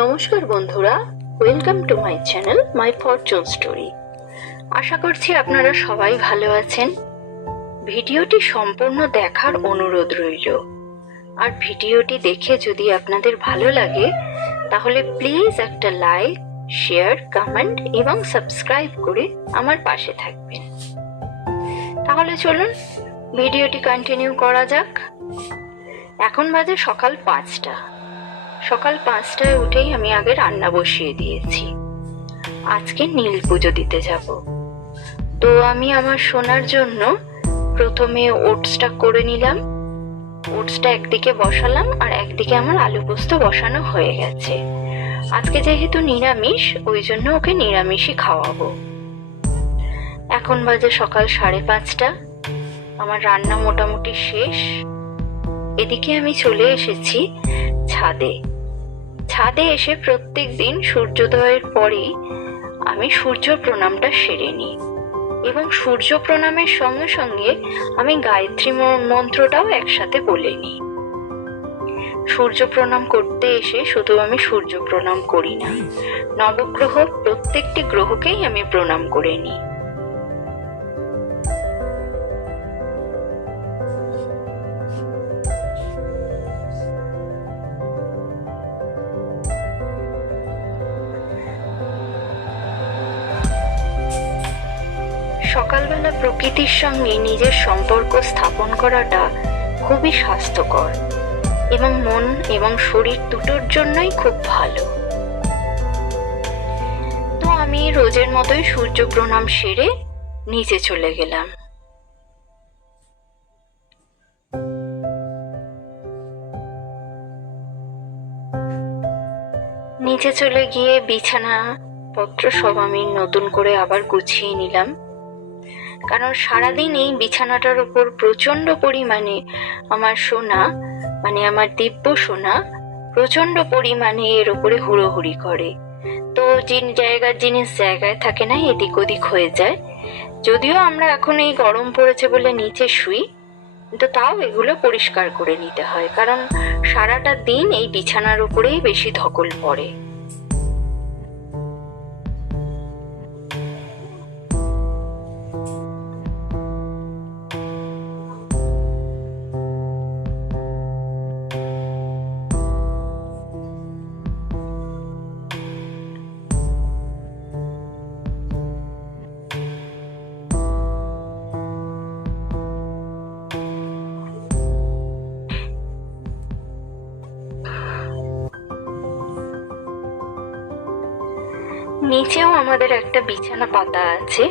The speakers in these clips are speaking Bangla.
নমস্কার বন্ধুরা, welcome to my channel my fortune story. আশা করছি আপনারা সবাই ভালো আছেন। ভিডিওটি সম্পূর্ণ দেখার অনুরোধ রইল। আর ভিডিওটি দেখে যদি আপনাদের ভালো লাগে তাহলে প্লিজ একটা লাইক, শেয়ার, কমেন্ট এবং সাবস্ক্রাইব করে আমার পাশে থাকবেন। তাহলে চলুন ভিডিওটি কন্টিনিউ করা যাক। এখন বাজে সকাল 5টা। সকাল 5টায় উঠেই আমি আগে রান্না বসিয়ে দিয়েছি। আজকে নীল পুজো দিতে যাব। তো আমি আমার সোনার জন্য প্রথমে ওটসটা করে নিলাম। ওটসটা একদিকে বসালাম আর একদিকে আমার আলু পোস্ত বসানো হয়ে গেছে। আজকে যেহেতু নিরামিষ, ওই জন্য ওকে নিরামিষই খাওয়াবো। এখন বাজে সকাল 5:30। আমার রান্না মোটামুটি শেষ। এদিকে আমি চলে এসেছি ছাদে। ছাদে এসে প্রত্যেক দিন সূর্যোদয়ের পরেই আমি সূর্য প্রণামটা সেরে নিই এবং সূর্য প্রণামের সঙ্গে সঙ্গে আমি গায়ত্রী মন্ত্রটাও একসাথে বলে নিই। সূর্য প্রণাম করতে এসে শুধু আমি সূর্য প্রণাম করি না, নবগ্রহ প্রত্যেকটি গ্রহকেই আমি প্রণাম করে নিই। সকালবেলা প্রকৃতির সঙ্গে নিজের সম্পর্ক স্থাপন করাটা খুবই স্বাস্থ্যকর এবং মন এবং শরীর দুটোর জন্যই খুব ভালো। তো আমি রোজের মতোই সূর্য প্রণাম সেরে নিচে চলে গেলাম। নিচে চলে গিয়ে বিছানা পত্র সব আমি নতুন করে আবার গুছিয়ে নিলাম, কারণ সারাদিন এই বিছানাটার উপর প্রচন্ড পরিমাণে আমার সোনা, মানে আমার দিব্য সোনা, প্রচন্ড পরিমাণে এর উপরে হুড়োহুড়ি করে। তো জায়গার জিনিস জায়গায় থাকে না, এদিক ওদিক হয়ে যায়। যদিও আমরা এখন এই গরম পড়েছে বলে নিচে শুই, কিন্তু তাও এগুলো পরিষ্কার করে নিতে হয়, কারণ সারাটা দিন এই বিছানার উপরেই বেশি ধকল পড়ে। নিচেও আমাদের একটা বিছানা পাতা আছে,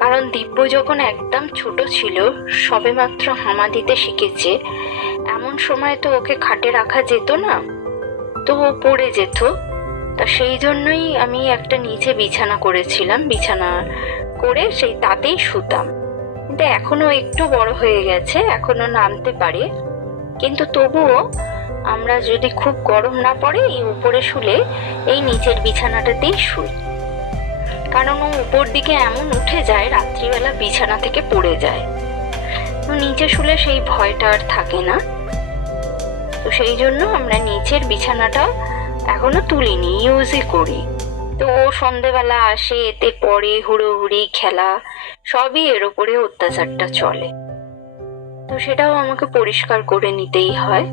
কারণ দিব্য যখন একদম ছোট ছিল, সবেমাত্র হামা দিতে শিখেছে, এমন সময় তো ওকে খাটে রাখা যেত না, তো ও পড়ে যেত। তা সেই জন্যই আমি একটা নিচে বিছানা করেছিলাম, বিছানা করে সেই তাতেই শুতাম। কিন্তু এখনো একটু বড় হয়ে গেছে, এখনো নামতে পারে, কিন্তু তবুও আমরা যদি খুব গরম না পড়ে এই উপরে শুলে এই নিচের বিছানাটাতেই শুই, কারণ ও উপর দিকে এমন উঠে যায় রাত্রিবেলা বিছানা থেকে পড়ে যায়। তো নিচে শুলে সেই ভয়টা আর থাকে না। তো সেই জন্য আমরা নিচের বিছানাটা এখনো তুলিনি, ইউজই করি। তো ও সন্ধেবেলা আসে, এতে পড়ে, হুড়োহুড়ি, খেলা সবই এর উপরে অত্যাচারটা চলে। তো সেটাও আমাকে পরিষ্কার করে নিতেই হয়।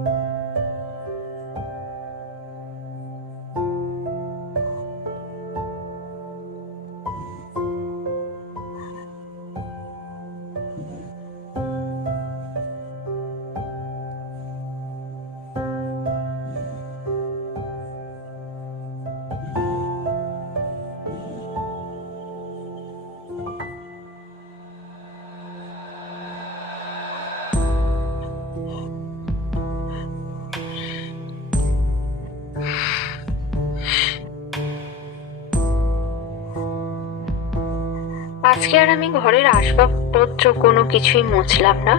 আজকে আর আমি ঘরের আসবাবপত্র কোনো কিছুই মুছলাম না,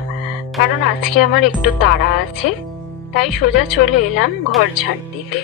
কারণ আজকে আমার একটু তাড়া আছে। তাই সোজা চলে এলাম ঘর ঝাড় দিতে।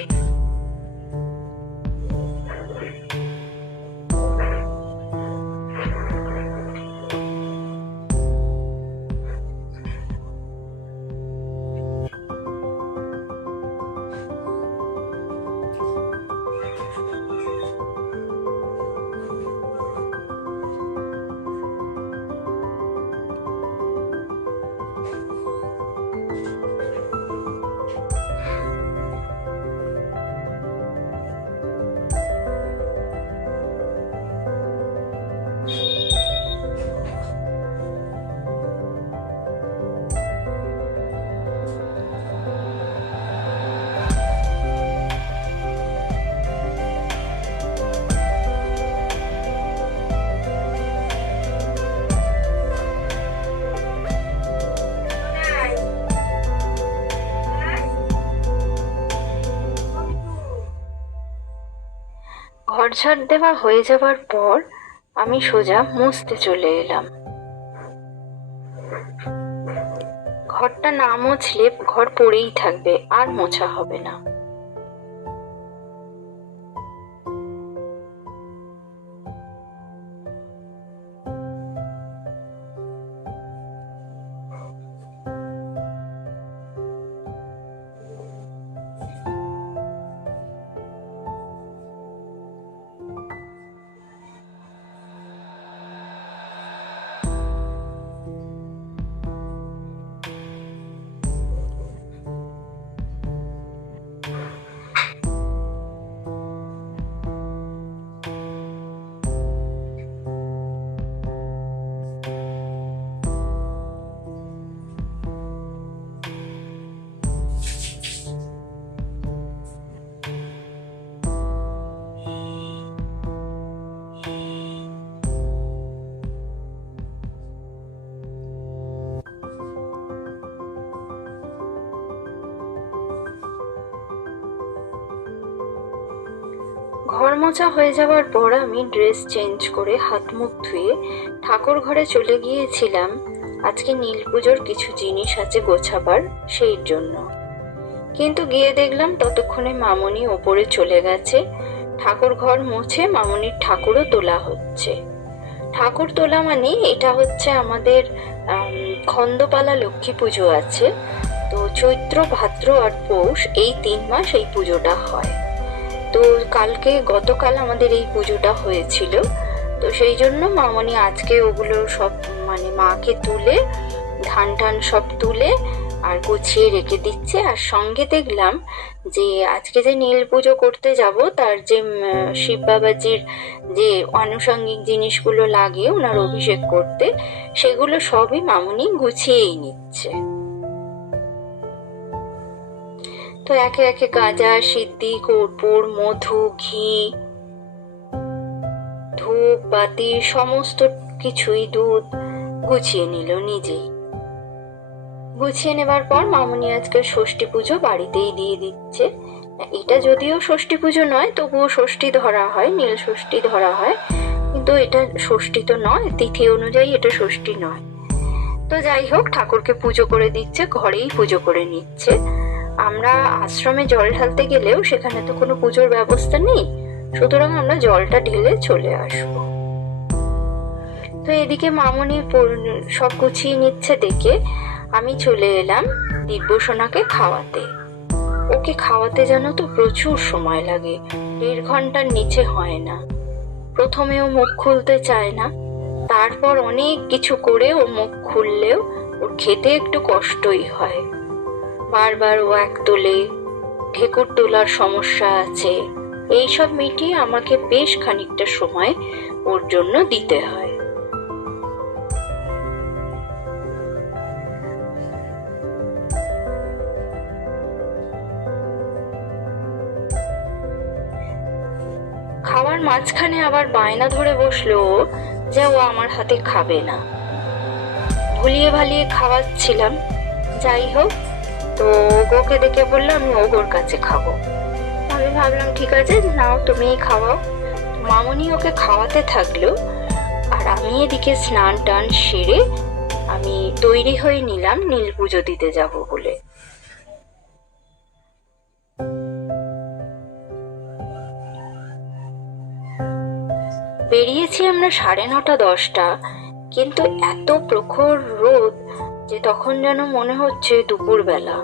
ঘর ঝাড় দেওয়া হয়ে যাবার পর আমি সোজা মুছতে চলে এলাম। ঘরটা না মুছলে ঘর পড়েই থাকবে, আর মোছা হবে না। ঘর মোছা হয়ে যাওয়ার পর আমি ড্রেস চেঞ্জ করে হাত মুখ ধুয়ে ঠাকুর ঘরে চলে গিয়েছিলাম। আজকে নীল পুজোর কিছু জিনিস আছে গোছাবার, সেই জন্য। কিন্তু গিয়ে দেখলাম ততক্ষণে মামনি ওপরে চলে গেছে। ঠাকুর ঘর মুছে মামনির ঠাকুরও তোলা হচ্ছে। ঠাকুর তোলা মানে এটা হচ্ছে আমাদের খন্দপালা লক্ষ্মী পুজো আছে, তো চৈত্র, ভাদ্র আর পৌষ এই 3 মাস এই পুজোটা হয়। তো গতকাল আমাদের এই পুজোটা হয়েছিল, তো সেই জন্য মামনি আজকে ওগুলো সব মানে মাকে তুলে ধান টান সব তুলে আর গুছিয়ে রেখে দিচ্ছে। আর সঙ্গে দেখলাম যে আজকে যে নীল পুজো করতে যাব তার যে শিব বাবাজির যে আনুষঙ্গিক জিনিসগুলো লাগে ওনার অভিষেক করতে, সেগুলো সবই মামনি গুছিয়েই নিচ্ছে। তো একে একে গাঁজা, সিদ্ধি, কর্পূর, মধু, ঘি, ধূপ, বাতি সমস্ত কিছুই, দুধ গুছিয়ে নিল নিজেই। গুছিয়ে নেবার পর মামনি আজকে ষষ্ঠী পুজো বাড়িতেই দিয়ে দিচ্ছে। এটা যদিও ষষ্ঠী পুজো নয়, তবুও ষষ্ঠী ধরা হয়, নীল ষষ্ঠী ধরা হয়, কিন্তু এটা ষষ্ঠী তো নয়, তিথি অনুযায়ী এটা ষষ্ঠী নয়। তো যাই হোক, ঠাকুরকে পুজো করে দিচ্ছে, ঘরেই পুজো করে নিচ্ছে। আমরা আশ্রমে জল ঢালতে গেলেও সেখানে তো কোনো পুজোর ব্যবস্থা নেই, সুতরাং আমরা জলটা ঢেলে চলে আসবো। তো এদিকে মামনি সব গুছিয়ে নিচ্ছে দেখে আমি চলে এলাম দিব্যসোনাকে খাওয়াতে। ওকে খাওয়াতে জানো তো প্রচুর সময় লাগে, 1.5 ঘন্টার নিচে হয় না। প্রথমে ও মুখ খুলতে চায় না, তারপর অনেক কিছু করে ও মুখ খুললেও ওর খেতে একটু কষ্টই হয়। বারবার ওয়াক তোলে, ঢেকুর তোলার সমস্যা আছে, এইসব মিটিয়ে আমাকে বেশ খানিকটা সময় ওর জন্য দিতে হয়। খাওয়ার মাঝখানে আবার বায়না ধরে বসলো যে ও আমার হাতে খাবে না। ভুলিয়ে ভালিয়ে খাওয়াচ্ছিলাম। যাই হোক, তো ওকে দেখে বললো আমি ওগোর কাছে খাবো। আমি ভাবলাম ঠিক আছে, নাও তুমিই খাওয়াও। মামনি ওকে খাওয়াতে থাকলো, আর আমি এদিকে স্নান টান সেরে আমি তৈরি হয়ে নিলাম নীল পুজো দিতে যাব বলে। বেরিয়েছি আমরা 9:30 10টা, কিন্তু এত প্রখর রোদ যে তখন যেন মনে হচ্ছে দুপুরবেলা।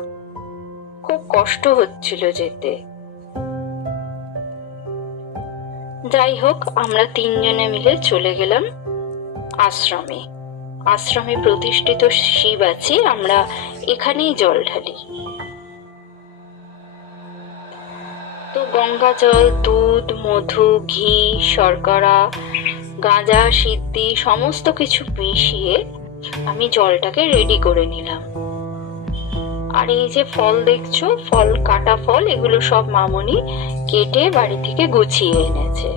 খুব কষ্ট হচ্ছিল যেতে। যাই হোক, আমরা 3 জনে মিলে চলে গেলাম আশ্রমে। আশ্রমে প্রতিষ্ঠিত শিব আছে, আমরা এখানেই জল ঢালি। তো গঙ্গা জল, দুধ, মধু, ঘি, শর্করা, গাঁজা, সিদ্ধি সমস্ত কিছু মিশিয়ে আমি জলটাকে রেডি করে নিলাম। আর এই যে ফল দেখছো, ফল, কাটা ফল, এগুলো সব মামনি কেটে বাড়ি থেকে গুছিয়ে এনেছে।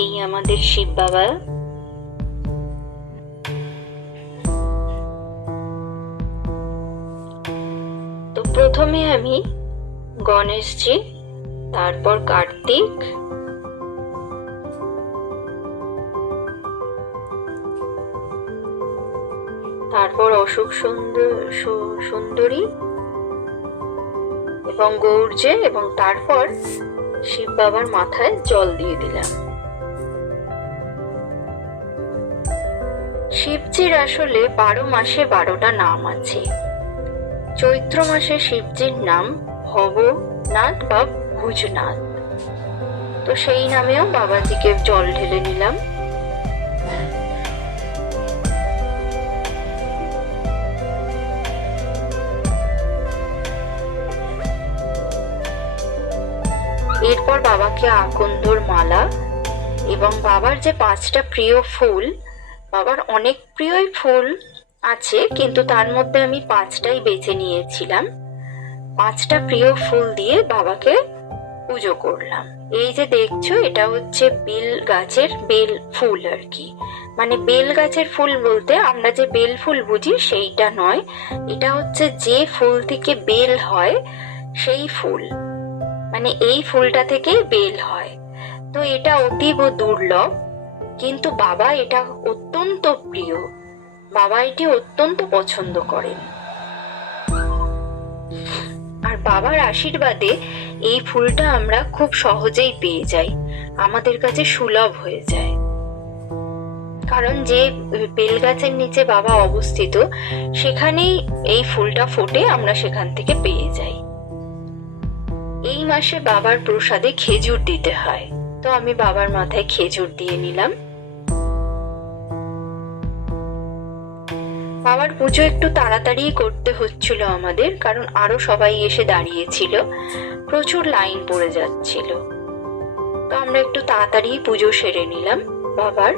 এই আমাদের শিব বাবা। তো প্রথমে আমি গণেশজি, তারপর কার্তিক, তারপর অশোক সুন্দরী এবং গৌর্যে, এবং তারপর শিব বাবার মাথায় জল দিয়ে দিলাম। শিবজির আসলে 12 মাসে 12টা নাম আছে। চৈত্র মাসে শিবজির নাম ভবনাথ বা ভুজনাথ, তো সেই নামেও বাবাজিকে জল ঢেলে নিলাম। এরপর বাবাকে আকন্দর মালা এবং বাবার যে 5টা প্রিয় ফুল, বাবার অনেক প্রিয় ফুল আছে, কিন্তু তার মধ্যে আমি 5টাই বেছে নিয়েছিলাম। 5টা প্রিয় ফুল দিয়ে বাবাকে পুজো করলাম। এই যে দেখছো, এটা হচ্ছে বেল গাছের বেল ফুল আর কি। মানে বেল গাছের ফুল বলতে আমরা যে বেল ফুল বুঝি সেইটা নয়, এটা হচ্ছে যে ফুল থেকে বেল হয় সেই ফুল, মানে এই ফুলটা থেকেই বেল হয়। তো এটা অতীব দুর্লভ, কিন্তু বাবা এটা অত্যন্ত প্রিয়, বাবা এটি অত্যন্ত পছন্দ করেন। আর বাবার আশীর্বাদে এই ফুলটা আমরা খুব সহজেই পেয়ে যাই, আমাদের কাছে সুলভ হয়ে যায়। কারণ যে বেল গাছের নিচে বাবা অবস্থিত, সেখানেই এই ফুলটা ফোটে, আমরা সেখান থেকে পেয়ে যাই। এই মাসে বাবার প্রসাদে খেজুর দিতে হয়, তো আমি বাবার মাথায় খেজুর দিয়ে নিলাম। বাবার পুজো একটু তাড়াতাড়ি করতে হচ্ছিল আমাদের, কারণ আরো সবাই এসে দাঁড়িয়েছিল, প্রচুর লাইন পড়ে যাচ্ছিল। তো আমরা একটু তাড়াতাড়ি পুজো সেরে নিলাম বাবার।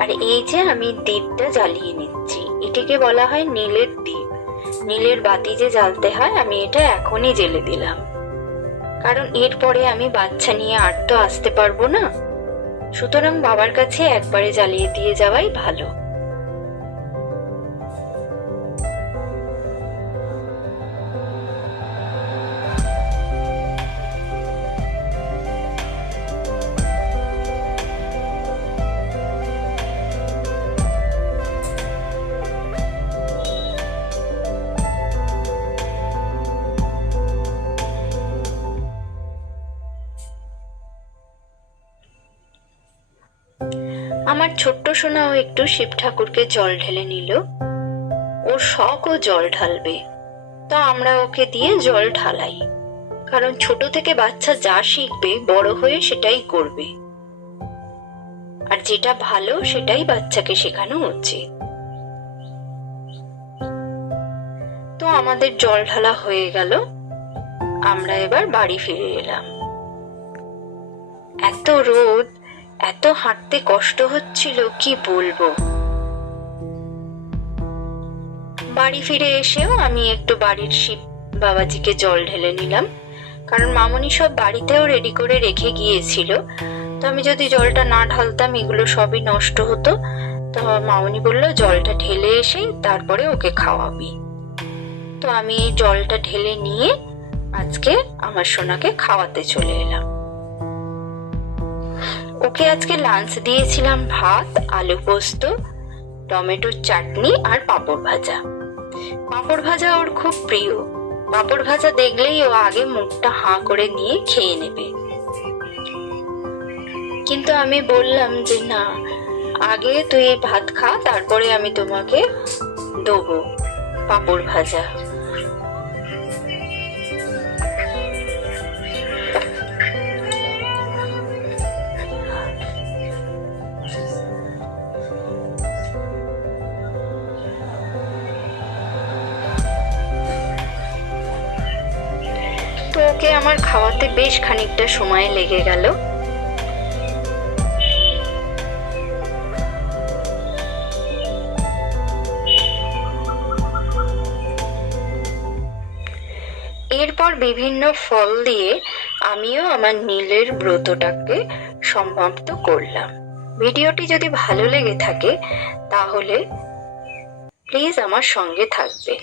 আর এই যে আমি দীপটা জ্বালিয়ে নিচ্ছি, এটিকে বলা হয় নীলের দ্বীপ। নীলের বাতি যে জ্বালতে হয়, আমি এটা এখনই জ্বেলে দিলাম, কারণ এরপরে আমি বাচ্চা নিয়ে আর তো আসতে পারবো না, সুতরাং বাবার কাছে একবারে জ্বালিয়ে দিয়ে যাওয়াই ভালো। আমার ছোট্ট সোনাও একটু শিব ঠাকুরকে জল ঢেলে নিল। ওর শখ ও জল ঢালবে, তো আমরা ওকে দিয়ে জল ঢালাই, কারণ ছোট থেকে বাচ্চা যা শিখবে বড় হয়ে সেটাই করবে, আর যেটা ভালো সেটাই বাচ্চাকে শেখানো উচিত। তো আমাদের জল ঢালা হয়ে গেল, আমরা এবার বাড়ি ফিরে এলাম। এত রোদ, এত হাঁটতে কষ্ট হচ্ছিল কি বলবো। বাড়ি ফিরে এসেও আমি একটু বাড়ির শিব বাবাজিকে জল ঢেলে নিলাম, কারণ মামনি সব বাড়িতেও রেডি করে রেখে গিয়েছিল, তো আমি যদি জলটা না ঢালতাম এগুলো সবই নষ্ট হতো। তো মামনি বলল জলটা ঢেলে এসে তারপরে ওকে খাওয়াবি। তো আমি এই জলটা ঢেলে নিয়ে আজকে আমার সোনাকে খাওয়াতে চলে এলাম। ওকে আজকে লাঞ্চ দিয়েছিলাম ভাত, আলু পোস্ত, টমেটোর চাটনি আর পাঁপড় ভাজা। পাঁপড় ভাজা ওর খুব প্রিয়, পাঁপড় ভাজা দেখলেই ও আগে মুখটা হাঁ করে নিয়ে খেয়ে নেবে। কিন্তু আমি বললাম যে না, আগে তুই ভাত খা, তারপরে আমি তোমাকে দেবো পাঁপড় ভাজা। তো ওকে আমার খাওয়াতে বেশ খানিকটা সময় লেগে গেল। এরপর বিভিন্ন ফল দিয়ে আমিও আমার নীলের ব্রতটাকে সমাপ্ত করলাম। ভিডিওটি যদি ভালো লেগে থাকে তাহলে প্লিজ আমার সঙ্গে থাকবেন।